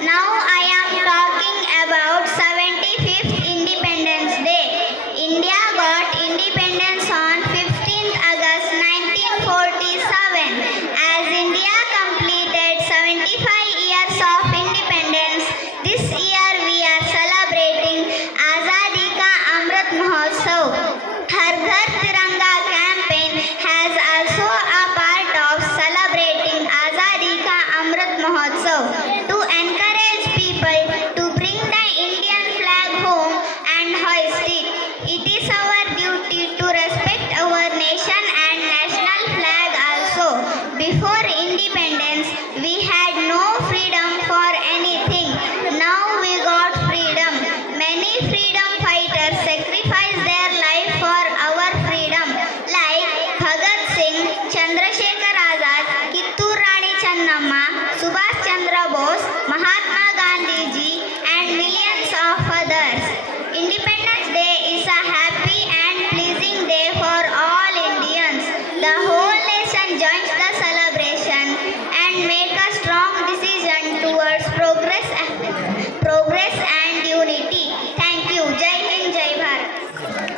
Now I am talking about 75th Independence Day. India got independence on 15th August 1947. As India completed 75 years of independence, this year we are celebrating Azadi Ka Amrit Mahotsav. Har Ghar Tiranga campaign has also a part of celebrating Azadi Ka Amrit Mahotsav to encourage